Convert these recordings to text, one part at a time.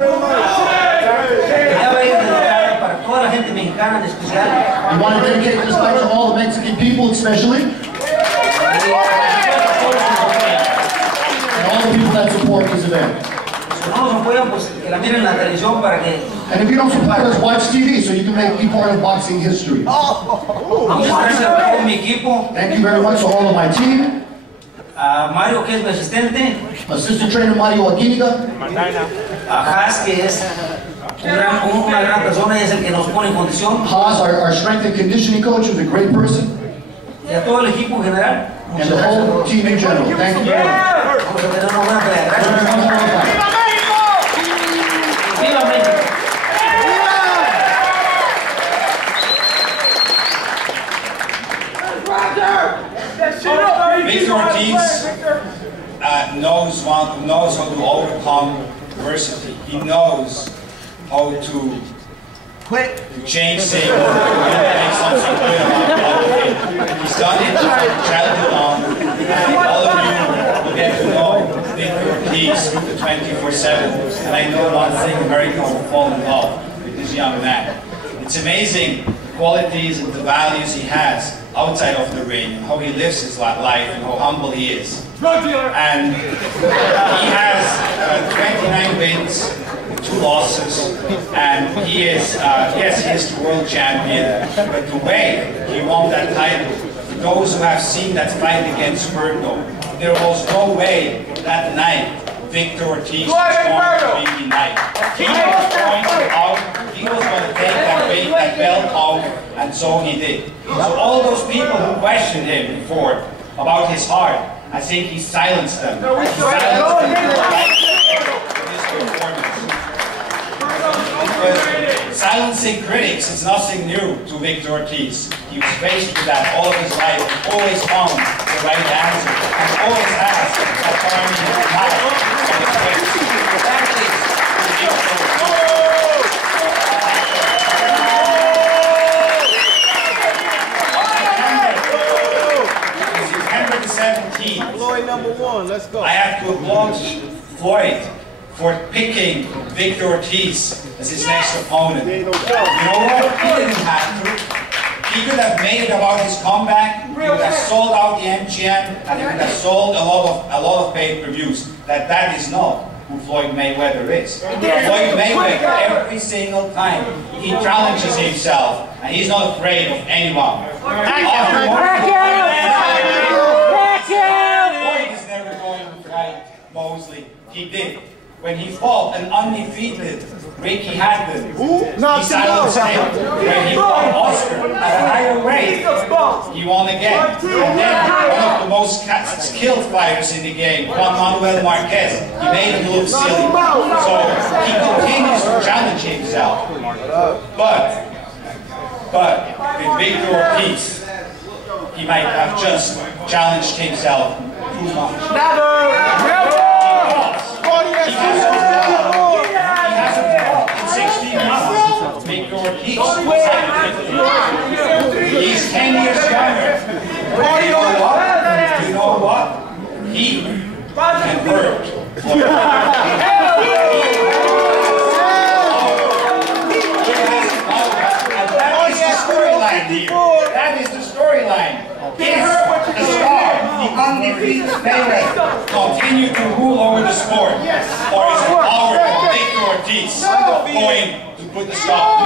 We want to dedicate this fight to all the Mexican people, especially, and all the people that support this event. And if you don't support us, watch TV so you can be part of boxing history. Thank you very much to all of my team. Mario, que es mi asistente. Assistant trainer Mario Aguiniga. Haas, que es una gran persona y es el que nos pone en condición. Haas, our strength and conditioning coach, is a great person. Y a todo el equipo en general. And the whole team in general. Thank you very much. Vamos a tener una buena pelea. Gracias. ¡Viva México! Victor Ortiz knows how to overcome adversity. He knows how to change things, to make something good about it. He's done it from childhood on, and all of you will get to know Victor Ortiz 24/7. And I know one thing, America will fall in love with this young man. It's amazing the qualities and the values he has outside of the ring, and how he lives his life, and how humble he is. And he has 29 wins, 2 losses, and he is, yes, he is the world champion, but the way he won that title, for those who have seen that fight against Berto, there was no way that night Victor Ortiz was going to be denied. He was going out, he was going to take that belt out, and so he did. So all those people who questioned him before about his heart, I think he silenced them. He silenced them with his performance. But silencing critics is nothing new to Victor Ortiz. He was faced with that all of his life, always found the right answer, and always has a firm in his mouth. Floyd #1, let's go. I have to applaud Floyd for picking Victor Ortiz as his next opponent. You know what? He didn't have to. He could have made it about his comeback. He would have sold out the MGM, and he would have sold a lot of pay-per-views. That is not who Floyd Mayweather is. Floyd Mayweather, every single time, he challenges himself, and he's not afraid of anyone. Floyd is never going to fight Mosley. He did. When he fought an undefeated Ricky Hatton, he silenced him. When he fought Oscar at a higher weight, he won again. And then one of the most skilled fighters in the game, Juan Manuel Marquez, he made him look silly. So he continues to challenge himself. But with Victor Ortiz, he might have just challenged himself too much. He hasn't fought in 16 months. Victor Ortiz. He's 10 years younger. But you know what? He can hurt. That is the storyline. If the star, the undefeated Mayweather, continue to rule over the sport, or is the power of Victor Ortiz going to put the stop to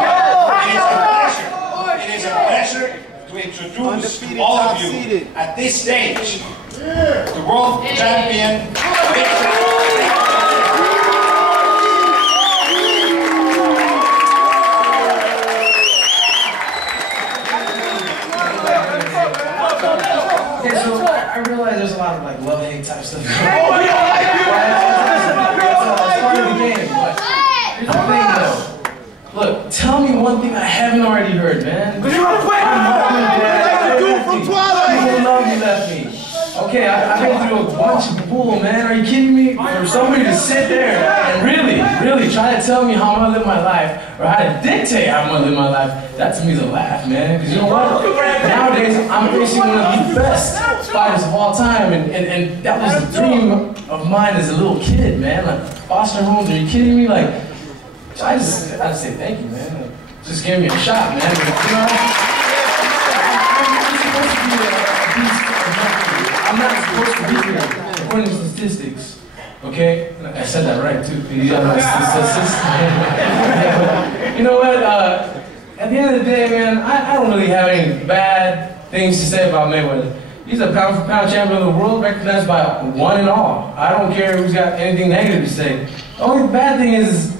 it? It is a pleasure to introduce to all of you at this stage the world champion Victor Ortiz. I realize there's a lot of like love-hate type stuff. It's part of the game, but here's the thing though. Look, tell me one thing I haven't already heard, man. People love me, left me. Okay, I've been through a bunch of bull, man. Are you kidding me? For somebody to sit there and really try to tell me how I'm gonna live my life, or how to dictate how I'm gonna live my life, that to me is a laugh, man. Because you know what? Nowadays, I'm facing one of the best fighters of all time, and that was a dream of mine as a little kid, man. Like, Foster Holmes, are you kidding me? Like, So I just say thank you, man. Just give me a shot, man. You know, I'm not supposed to be here according to statistics. Okay? I said that right too. You know what? At the end of the day, man, I don't really have any bad things to say about Mayweather. He's a pound-for-pound champion of the world, recognized by one and all. I don't care who's got anything negative to say. The only bad thing is,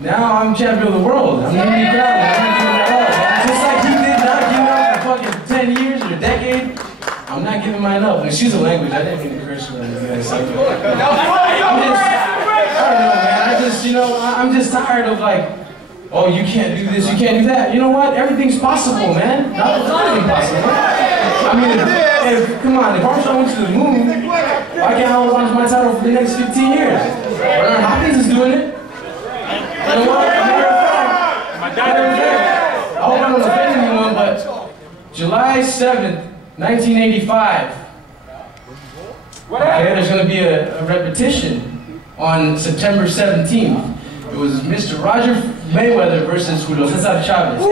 now I'm champion of the world. I'm gonna be proud. I'm not giving it up. Just like he did not give it up for fucking 10 years or a decade, I'm not giving mine up. And excuse the language, I didn't mean to curse you or anything like that. I'm just tired of like, oh, you can't do this, you can't do that. You know what? Everything's possible, man. Nothing's impossible. I mean, come on, if Armstrong went to the moon, why can't I hold on to my title for the next 15 years? Bernard Hopkins is doing it. You know what? I hope I don't offend anyone, but July 7th, 1985. Okay, there's going to be a repetition on September 17th. It was Mr. Roger Mayweather versus Julio Cesar Chavez.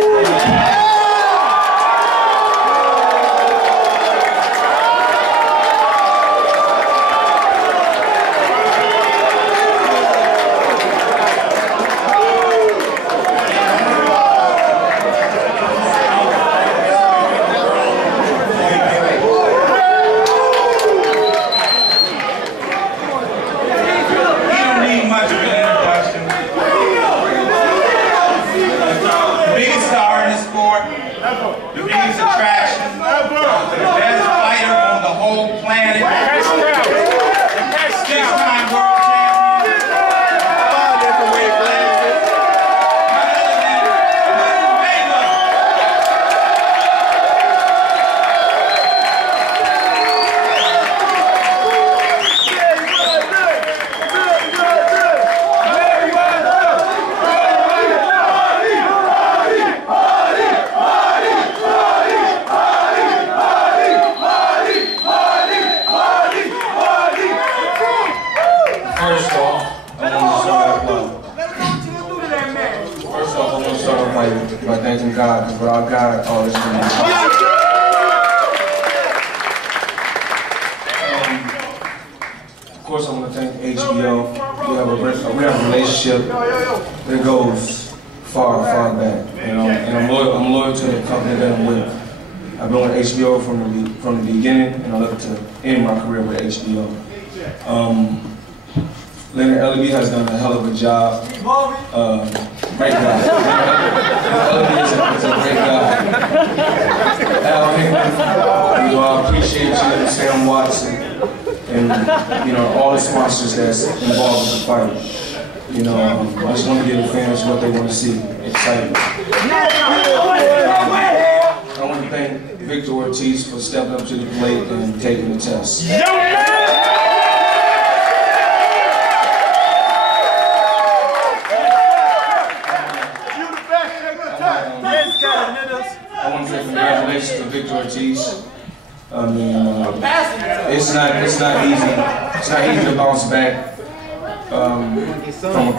by thanking God, because without God, all this can Of course, I want to thank HBO. We have a relationship that goes far, far back. You know, and I'm loyal to the company that I'm with. I've been with HBO from the beginning, and I look to end my career with HBO. Leonard Ellaby has done a hell of a job. Great guy. Ellaby is a great guy. Al Hickman, I appreciate you, Sam Watson, and all the sponsors that's involved with the fight. I just want to give the fans what they want to see, excitement. I want to thank Victor Ortiz for stepping up to the plate and taking the test. I want to say congratulations to Victor Ortiz. I mean, it's not easy. It's not easy to bounce back from a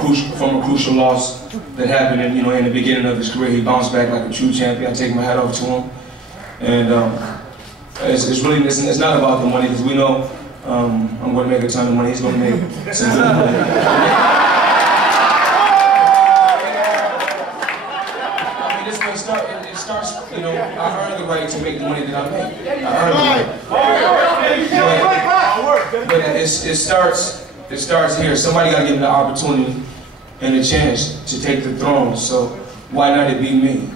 crucial loss that happened in the beginning of his career. He bounced back like a true champion. I take my hat off to him. And it's not about the money, because we know I'm going to make a ton of money. He's going to make some good money. It starts, I earned the right to make the money that I make. I earned the right. But it starts here. Somebody got to give me the opportunity and the chance to take the throne. So why not it be me?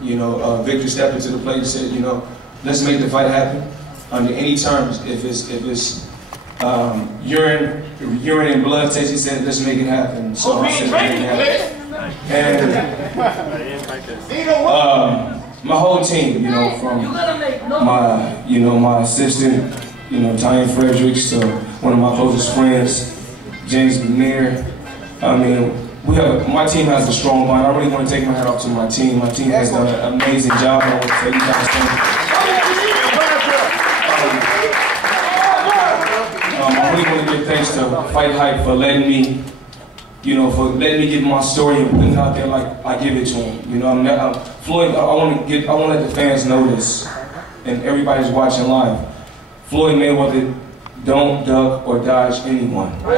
Victor stepped into the plate and said, let's make the fight happen under any terms. If it's urine and blood taste, he said, let's make it happen. So I said, make it happen. And my whole team, from my assistant, Tanya Fredericks, to one of my closest friends, James McNair. I mean, my team has a strong bond. I really want to take my hat off to my team. My team has done an amazing job. I want to tell you guys thank you. I really want to give thanks to Fight Hype for letting me you know, for letting me give my story and putting it out there like I give it to him. You know, Floyd, I want to let the fans know this, and everybody's watching live. Floyd Mayweather don't duck or dodge anyone. For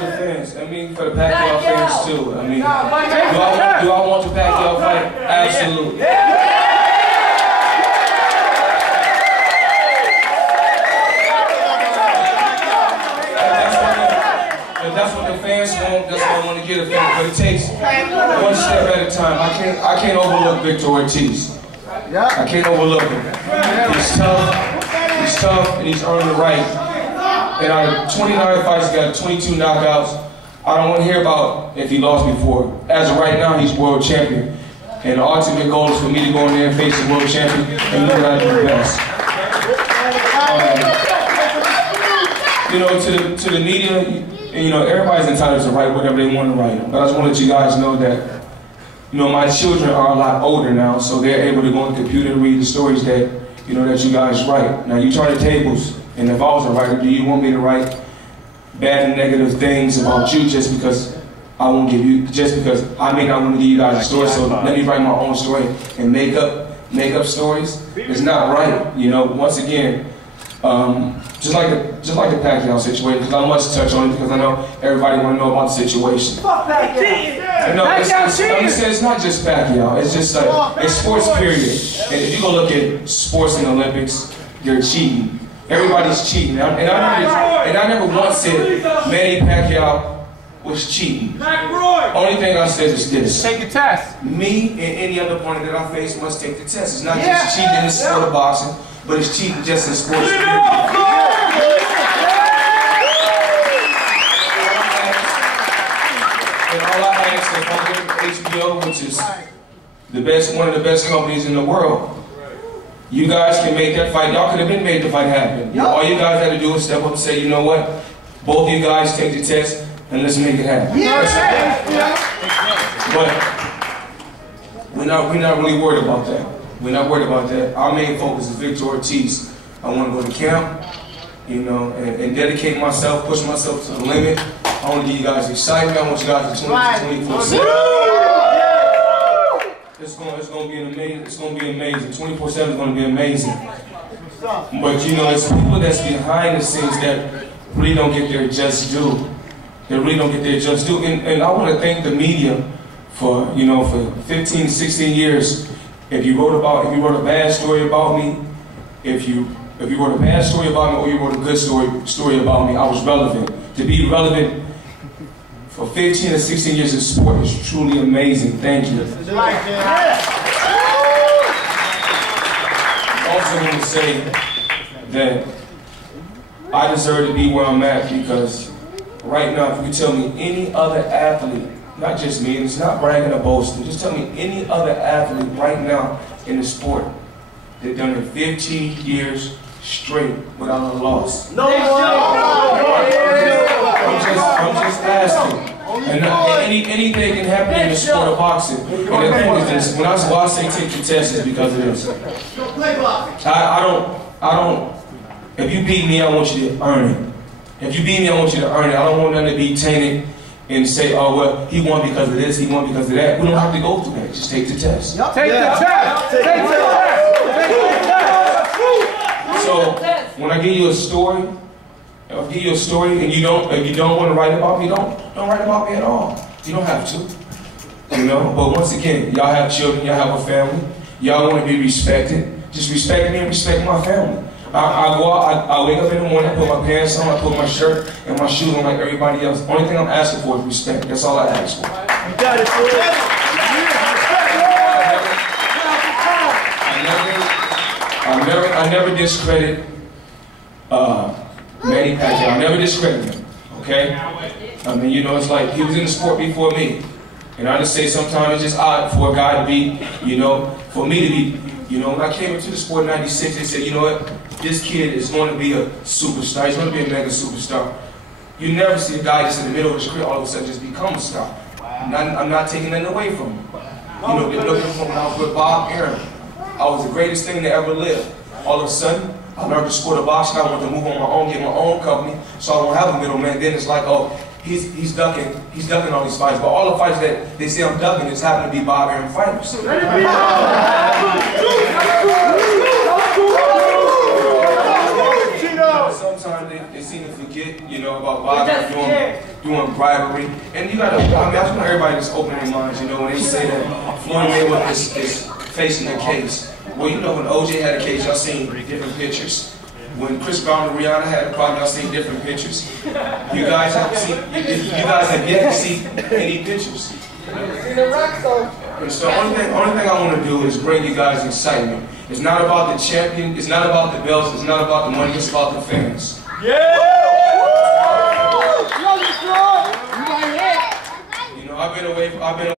the fans, I mean, for the Pacquiao fans too. I mean, do I want the Pacquiao fight? Absolutely. That's what the fans want. That's what I want to get a fan. But it takes one step at a time. I can't overlook Victor Ortiz. I can't overlook him. He's tough, and he's earned the right. And out of 29 fights, he got 22 knockouts. I don't want to hear about if he lost before. As of right now, he's world champion. And the ultimate goal is for me to go in there and face the world champion and do what I do best. You know, to the media, you know, everybody's entitled to write whatever they want to write. But I just want to let you guys know that, you know, my children are a lot older now, so they're able to go on the computer and read the stories that, you know, that you guys write. Now, you turn the tables. And if I was a writer, do you want me to write bad and negative things about you just because I won't give you, just because I may not want to give you guys a story, so let me write my own story and make up stories? It's not right, you know. Once again, just like the Pacquiao situation, because I must touch on it because I know everybody want to know about the situation. Fuck Pacquiao! No, it's not just Pacquiao. It's just like it's sports period. And if you go look at sports in the Olympics, they're cheating. Everybody's cheating. And I never once said Manny Pacquiao was cheating. Only thing I said is this. Take the test. Me and any other opponent that I face must take the test. It's not just cheating in the sport of boxing, but it's cheating just in sports. And all I ask is I'm with HBO, which is one of the best companies in the world. You guys can make that fight. Y'all could have been made the fight happen. Yep. All you guys had to do is step up and say, you know what? Both of you guys take the test and let's make it happen. But we're not really worried about that. We're not worried about that. Our main focus is Victor Ortiz. I want to go to camp, you know, and dedicate myself, push myself to the limit. I want to give you guys excitement. I want you guys to 24/7. It's going to be amazing. 24/7 is going to be amazing. But you know, it's people that's behind the scenes that really don't get their just due. They really don't get their just due. And I want to thank the media for, you know, for 15, 16 years. If you wrote a bad story about me, if you wrote a bad story about me or you wrote a good story about me, I was relevant. To be relevant for 15 or 16 years in sport is truly amazing. Thank you. I also want to say that I deserve to be where I'm at because right now, if you tell me any other athlete, not just me, and it's not bragging or boasting, just tell me any other athlete right now in the sport that done it 15 years straight without a loss. No. I'm just asking. And anything can happen in the sport of boxing. And the thing is this, when I say take the test, it's because of this. I don't, if you beat me, I want you to earn it. If you beat me, I want you to earn it. I don't want them to be tainted and say, oh, well, he won because of this, he won because of that. We don't have to go through that. Just take the test. Take the test. Take the test. So, when I give you a story, I'll give you a story, and if you don't want to write about me, don't write about me at all. You don't have to, you know. But once again, y'all have children, y'all have a family, y'all want to be respected. Just respect me and respect my family. I go out, I wake up in the morning, I put my pants on, I put my shirt and my shoes on like everybody else. Only thing I'm asking for is respect. That's all I ask for. You got it, I never discredit Manny Pacquiao. I never discredit him, okay? I mean, you know, it's like he was in the sport before me. And I just say sometimes it's just odd for a guy to be, you know, for me to be, you know, when I came into the sport in '96, they said, you know what, this kid is going to be a superstar. He's going to be a mega superstar. You never see a guy just in the middle of his career all of a sudden just become a star. I'm not taking nothing away from him. You know, they're looking from when I was with Bob Aaron. I was the greatest thing to ever live. All of a sudden, I learned the sport of boxing. I wanted to move on my own, get my own company, so I won't have a middleman. Then it's like, oh, he's ducking all these fights. But all the fights that they say I'm ducking just happen to be barbarian fighters. Sometimes they seem to forget, you know, about barbarian, doing bribery. And you gotta, I mean, I just want everybody to open their minds, you know, when they say that Floyd Mayweather is facing a case. Well, you know, when OJ had a case, y'all seen different pictures. When Chris Brown and Rihanna had a problem, y'all seen different pictures. You guys have yet to see any pictures. And so only thing I want to do is bring you guys excitement. It's not about the champion, it's not about the belts, it's not about the money, it's about the fans. Yeah! You know, I've been